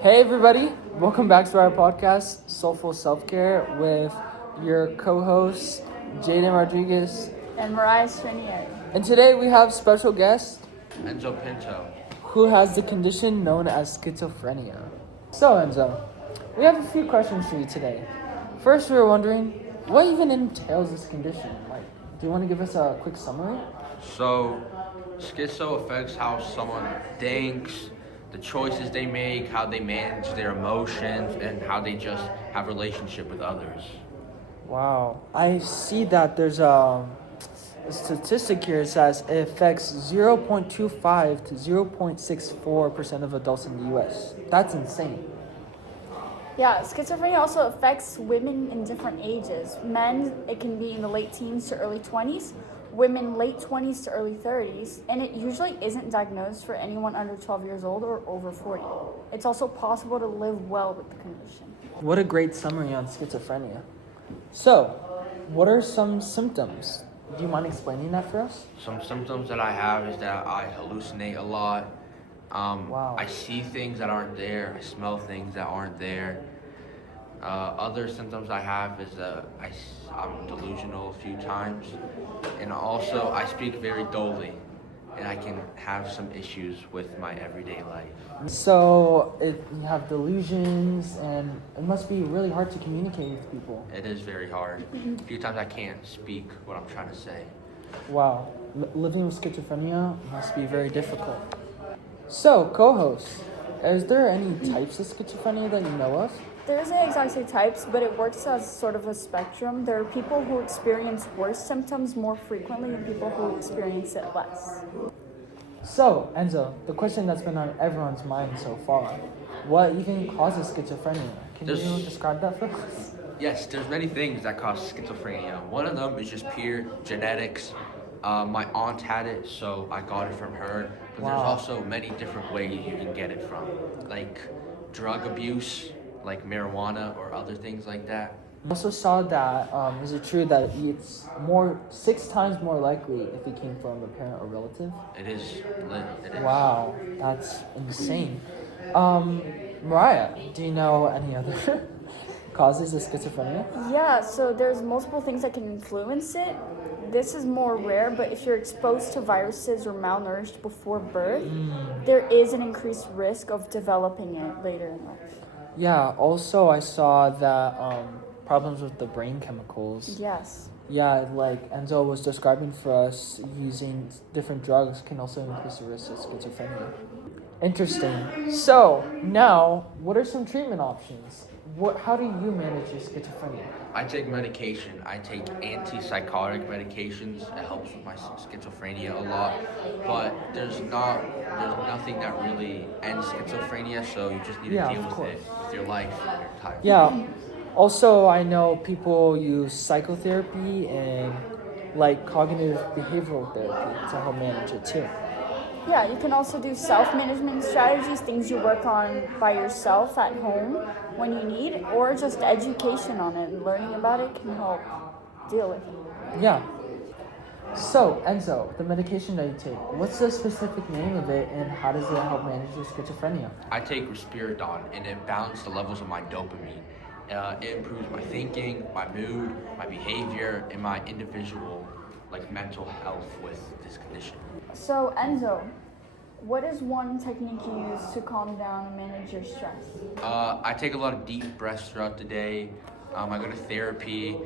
Hey everybody, welcome back to our podcast, Soulful Self-Care, with your co-hosts, Jaden Rodriguez. And Mariah Stranier. And today we have special guest Enzo Pinto. who has the condition known as schizophrenia. So Enzo, we have a few questions for you today. First, we were wondering, what even entails this condition? Do you want to give us a quick summary? So, schizo affects how someone thinks, the choices they make, how they manage their emotions, and how they just have relationship with others. Wow, I see that there's a statistic here that says it affects 0.25 to 0.64% of adults in the US. That's insane. Yeah, schizophrenia also affects women in different ages. Men, it can be in the late teens to early 20s. Women, late 20s to early 30s. And it usually isn't diagnosed for anyone under 12 years old or over 40. It's also possible to live well with the condition. What a great summary on schizophrenia. So, what are some symptoms? Do you mind explaining that for us? Some symptoms that I have is that I hallucinate a lot. Wow. I see things that aren't there. I smell things that aren't there. Other symptoms I have is that I'm delusional a few times. And also, I speak very dully. And I can have some issues with my everyday life. So, you have delusions, and it must be really hard to communicate with people. It is very hard. A few times I can't speak what I'm trying to say. Wow, living with schizophrenia must be very difficult. So, co-host, is there any types of schizophrenia that you know of? There isn't exactly types, but it works as sort of a spectrum. There are people who experience worse symptoms more frequently and people who experience it less. So, Enzo, the question that's been on everyone's mind so far, what even causes schizophrenia? Can you describe that for us? Yes, there's many things that cause schizophrenia. One of them is just pure genetics. My aunt had it, so I got it from her. But Wow. there's also many different ways you can get it from, like drug abuse, like marijuana or other things like that. I also saw that, is it true that it's 6 times more likely if it came from a parent or relative? It is lit. It is. Wow, that's insane. Mariah, do you know any other causes of schizophrenia? Yeah, so there's multiple things that can influence it. This is more rare, but if you're exposed to viruses or malnourished before birth, there is an increased risk of developing it later in life. Yeah, also I saw that problems with the brain chemicals. Yes. Yeah, like Enzo was describing for us, using different drugs can also increase the risk of schizophrenia. Interesting. So, now, what are some treatment options? How do you manage your schizophrenia? I take medication. I take antipsychotic medications. It helps with my schizophrenia a lot. But there's nothing that really ends schizophrenia, so you just need to Yeah, deal of with course. it with your life and your time. Yeah. Also, I know people use psychotherapy and like cognitive behavioral therapy to help manage it too. Yeah, you can also do self-management strategies, things you work on by yourself at home when you need, or just education on it and learning about it can help deal with it. Yeah. So, Enzo, the medication that you take, what's the specific name of it and how does it help manage your schizophrenia? I take risperidone, and it balances the levels of my dopamine. It improves my thinking, my mood, my behavior, and my individual, mental health with this condition. So, Enzo, what is one technique you use to calm down and manage your stress? I take a lot of deep breaths throughout the day. I go to therapy,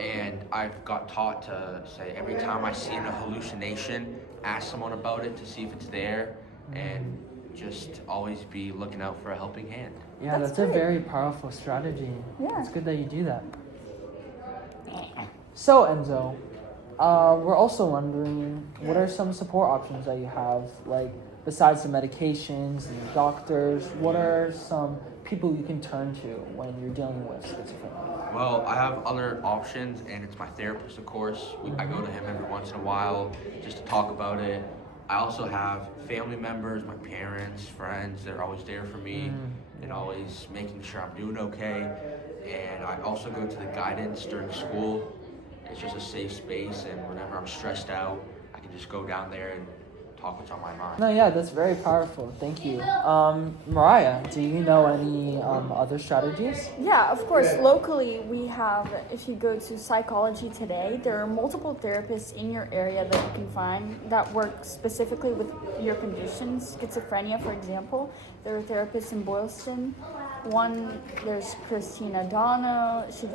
and I've got taught to say every time I see a hallucination, ask someone about it to see if it's there, and just always be looking out for a helping hand. Yeah, that's a great. very powerful strategy. Yeah. It's good that you do that. So, Enzo, we're also wondering, what are some support options that you have, besides the medications and the doctors? What are some people you can turn to when you're dealing with schizophrenia? Well, I have other options, and it's my therapist, of course. I go to him every once in a while just to talk about it. I also have family members, my parents, friends. They're always there for me and always making sure I'm doing okay. And I also go to the guidance during school. It's just a safe space, and whenever I'm stressed out, I can just go down there and talk what's on my mind. No, yeah, that's very powerful. Thank you. Mariah, do you know any other strategies? Yeah, of course. Locally, we have, if you go to Psychology Today, there are multiple therapists in your area that you can find that work specifically with your conditions. Schizophrenia, for example. There are therapists in Boylston. There's Christina Dono. She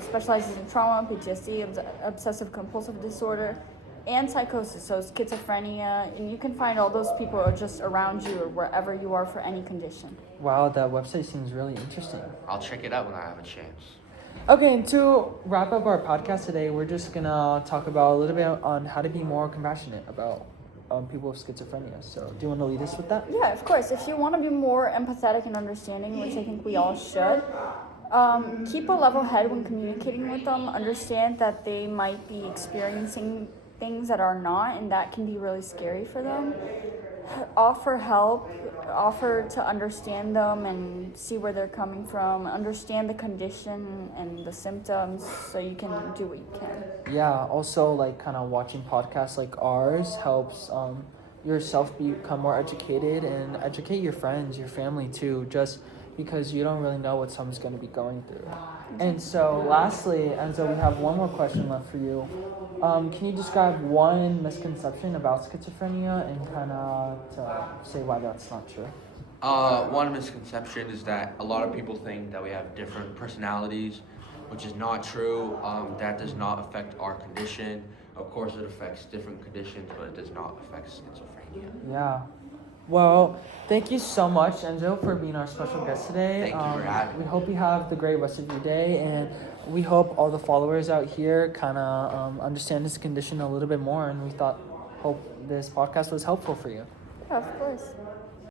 specializes in trauma, PTSD, obsessive compulsive disorder, and psychosis, so schizophrenia, and you can find all those people are just around you or wherever you are for any condition. Wow, that website seems really interesting. I'll check it out when I have a chance. Okay, and to wrap up our podcast today, we're just gonna talk about a little bit on how to be more compassionate about people with schizophrenia. So, do you want to lead us with that? Yeah, of course. If you want to be more empathetic and understanding, which I think we all should, keep a level head when communicating with them. Understand that they might be experiencing things that are not, and that can be really scary for them. Offer help, offer to understand them and see where they're coming from, understand the condition and the symptoms so you can do what you can. Yeah, also like kind of watching podcasts like ours helps yourself become more educated and educate your friends, your family too, just because you don't really know what someone's going to be going through. And so lastly, Enzo, we have one more question left for you. Can you describe one misconception about schizophrenia and kind of to say why that's not true? One misconception is that a lot of people think that we have different personalities, which is not true. That does not affect our condition. Of course, it affects different conditions, but it does not affect schizophrenia. Yeah. Well, thank you so much, Enzo, for being our special guest today. Thank you for having me. We hope you have the great rest of your day, and we hope all the followers out here kind of understand this condition a little bit more, and hope this podcast was helpful for you. Yeah, of course.